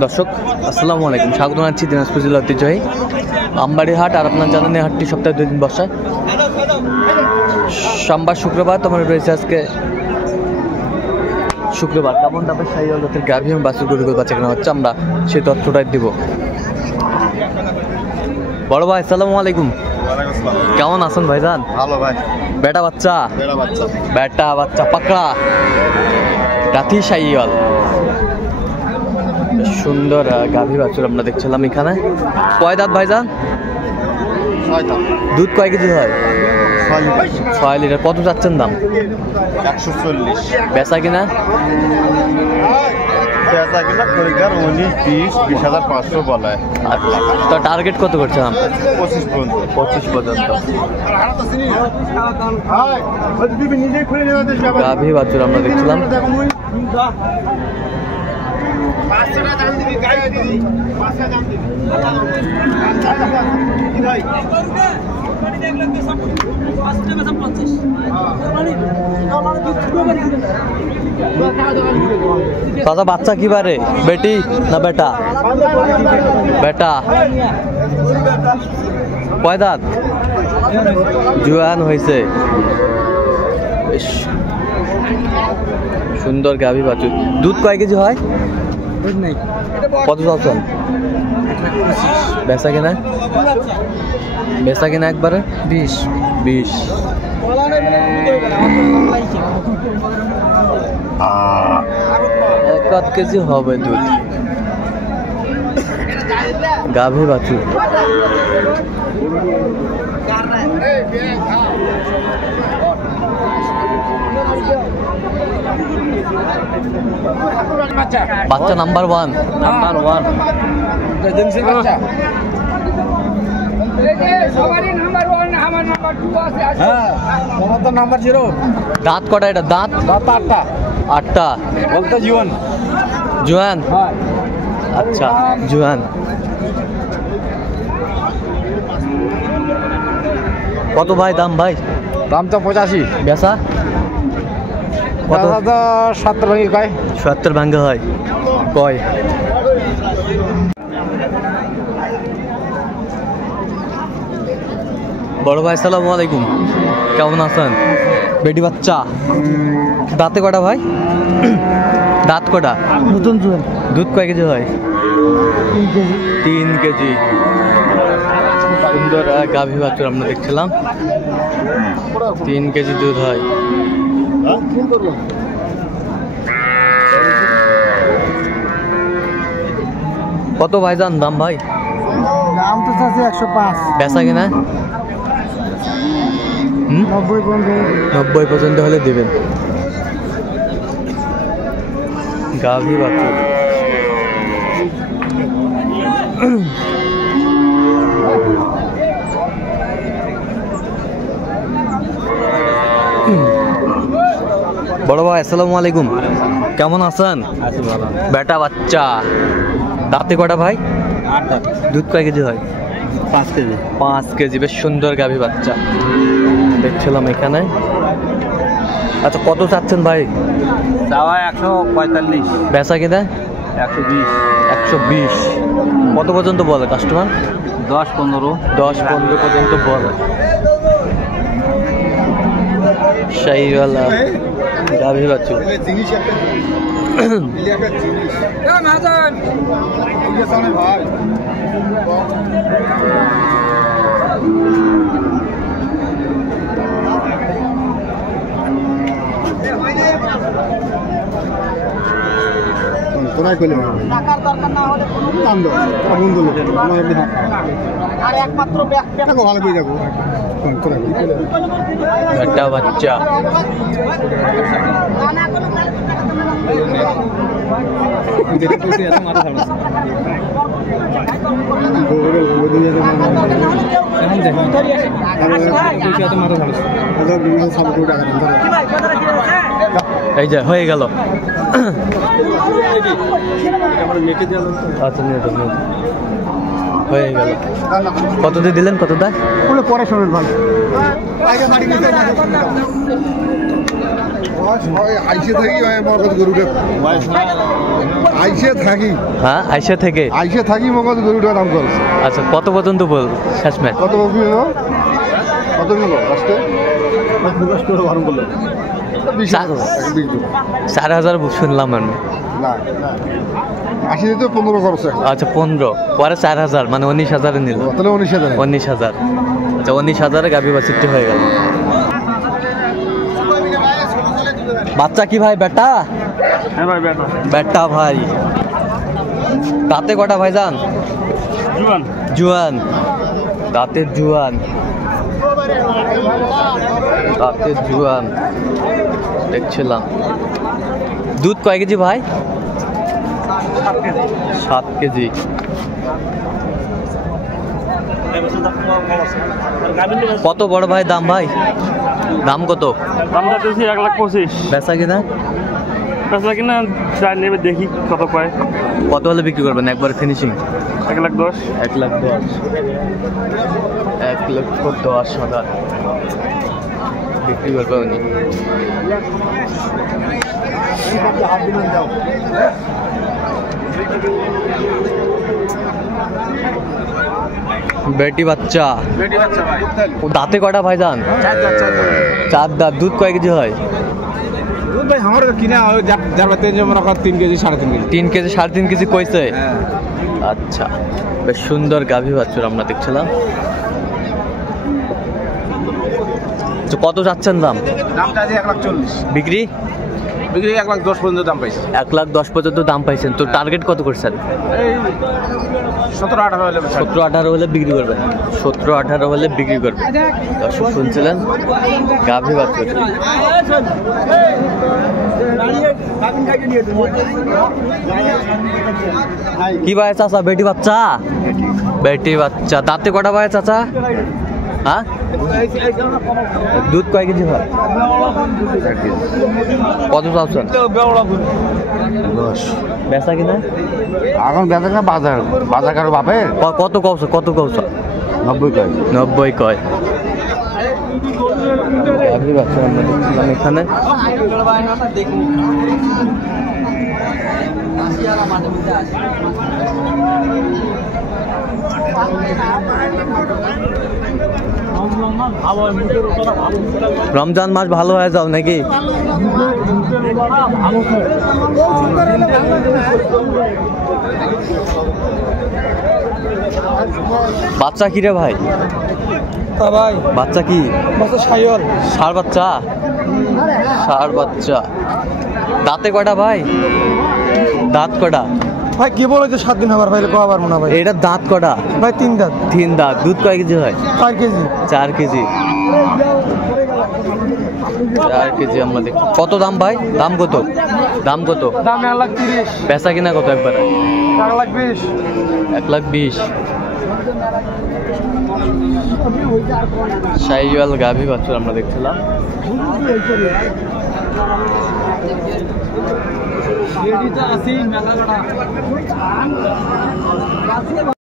দর্শক আসসালামু আলাইকুম, স্বাগত জানাচ্ছি দিনাজপুর জেলা ঐতিহ্যবাহী আমবাড়ি হাট। আর আপনার জানেন এই হাটটি সপ্তাহে 2 দিন বসায়, সোমবার শুক্রবার। তোমার রয়েছে আজকে শুক্রবার। কেমন দামের শাহিওয়াল জাতের গাভী এবং বাছুর গরুগুলো বাচ্চা কেনা হচ্ছে, আমরা সেই তথ্যটাই দিব। বড় ভাই আসসালামু আলাইকুম, কেমন আছেন ভাইজান? ভালো ভাই। বেটা বাচ্চা বেটা বাচ্চা পাকড়া রাতি শাহিওয়াল, সুন্দর গাভী বাছুর আমরা দেখছিলাম এখানে। কয় দাঁত ভাইজান? 6 দাঁত। দুধ কয় কেজি হয়? 6 লিটার। কত যাচ্ছেন দাম? 140। বেচা কিনা? পেঁচা কিনা খরিকার 19-20-20,500 বলায়। তো টার্গেট কত করছেন আমরা? 25 পর্যন্ত। 25 পর্যন্ত। গাভী বাছুর আমরা দেখছিলাম। দাদা বাচ্চা কি বারে, বেটি না বেটা? বেটা। কয় দাঁত? জুয়ান হয়েছে। সুন্দর গাভী বাছুর। দুধ কয় কেজি হয়? কত চাচ্ছেন? বেচা কিনা? বেচা কিনা একবারে 20। 1 কেজি হবে দুধ। গাভী বাছুর। বাচ্চা নাম্বার 1। নাম্বার 0। দাঁত কটা এটা? দাঁত 8টা। বলতে জুয়ান। আচ্ছা জুয়ান। কত ভাই দাম? ভাই দাম তো 85। বেচা কত? 70 ভাঙি কয়। 70 ভাঙ্গা হয় কয়। বড় ভাই আসসালামু আলাইকুম, কেমন আছেন? বেটি বাচ্চা। দাঁতে কটা ভাই? দাঁত কটা? নতুন দুধ কয় কেজি হয়? 3 কেজি। সুন্দর গাভী বাছুর আমরা দেখছিলাম। 3 কেজি দুধ হয়। কত ভাইজান দাম? ভাই দাম তো আছে 105। বেচা কিনা? 90 পর্যন্ত হলে দেবেন। গাভী বাছুর। বড় ভাই আসসালামু আলাইকুম, কেমন আছেন? বেটা বাচ্চা। দাঁতে কটা ভাই? 8 দাঁত। দুধ কয় কেজি হয়? 5 কেজি। 5 কেজি। বেশ সুন্দর গাভী বাচ্চা দেখছিলাম এখানে। আচ্ছা কত চাচ্ছেন ভাই? চাওয়া 145। বেচা কিনা? 120। 120। কত পর্যন্ত বলে কাস্টমার? 10-15 পর্যন্ত বলে। শাহিওয়াল গাভী বাছুর। তোরাই কইলে টাকার দরকার না হলে কোনো দাম দাও বন্ধু লোক আমার এমনি আর একমাত্র ব্যাগটা ভালো করে যাবো তোরা বেটা বাচ্চা। এই যে হয়ে গেল। আচ্ছা হয়ে গেল। কত দিয়ে দিলেন? কত দেয় বলে পরে শোনেন ভাই। আইসে থাকি গরুটা আইসে থাকি হ্যাঁ আইসা থেকে। আইসে থাকি মগজ গরুটা দাম করছে। আচ্ছা কত পর্যন্ত বল শেষ ম্যাচ? কত বকরি হলো? কত নিল লাস্টে? প্রকাশ করে বারণ করলো 4,000 শুনলাম আমি। না 80 দিতে 15 খরচ। আচ্ছা 15 পরে 4,000 মানে 19,000 নিল। তাহলে 19,000। 19,000 আচ্ছা 19,000 গাভী বাছুরটি হয়ে গেল। বাচ্চা কি ভাই বেটা? হ্যাঁ ভাই বেটা। বেটা ভাই দাঁতে কটা ভাইজান? জুয়ান। জুয়ান দাঁতের জুয়ান, দাঁতের জুয়ান দেখছিলাম। দুধ কয় কেজি ভাই? 7 কেজি। কত বড় ভাই দাম ভাই? দাম কত? দামটা দিয়েছি 1,25,000। বেচা কিনা? বেচা কিনা চাই নেবে, দেখি কত পায়। কত হলে বিক্রি করবেন একবার ফিনিশিং? 1,10,000। 1,10,000। 1,10,000 বিক্রি করবে উনি। বেটি বাচ্চা ও দাঁতে কটা ভাইজান? 4 দাঁত। দুধ কয় কেজি হয়? ভাই আমার কিনা যার 3 কেজি 3.5 কেজি। 3 কেজি 3.5 কেজি কইছে? আচ্ছা বেশ সুন্দর গাভী বাছুর আমরা দেখছিলাম। তো কত যাচ্ছেন দাম? দামটা আছে 1,40,000। বিক্রি? বিক্রি 1,10,000 পর্যন্ত দাম পাইছে। 1,10,000 পর্যন্ত দাম পাইছেন। তো টার্গেট কত করছেন? এই 17-18 হলে 17-18 হলে বিক্রি করবেন। 17-18 হলে বিক্রি করবেন। দর্শক শুনছিলেন গাভী বাছুর। কি ভাই চাচা? বেটি বাচ্চা? বেটি বাচ্চা। দাঁতে কটা ভাই চাচা? হ্যাঁ দুধ কয় কেজি হয়? কত চাচ্ছেন? 10। বেচা কিনা? এখন বেচা কিনা বাজার কারো বাপে কত কৌশ? কত কৌশ? 90 কয়। 90 কয়। গাভী বাচ্চা আমরা দেখছিলাম এখানে। রমজান মাস ভালো হয়ে যাও নাকি? বাচ্চা কি রে ভাই? ভাই বাচ্চা কি? বাচ্চা সাইওয়াল। ষাঁড় বাচ্চা? ষাঁড় বাচ্চা। দাঁতে কটা ভাই? দাঁত কটা? ভাই কি বলেছে 7 দিন হবার ভাই পাওয়ার মনে ভাই। এটা দাঁত কটা? ভাই 3 দাঁত। 3 দাঁত। দুধ কয় কেজি হয়? 4 কেজি। 4 কেজি। 4 কেজি আমরা দেখি। কত দাম ভাই? দাম কত? দাম কত? দাম 1,30,000। বেচা কিনা কত একবার? 1,20,000। 1,20,000। শাহিওয়াল গাভী বাছুর আমরা দেখছিলাম।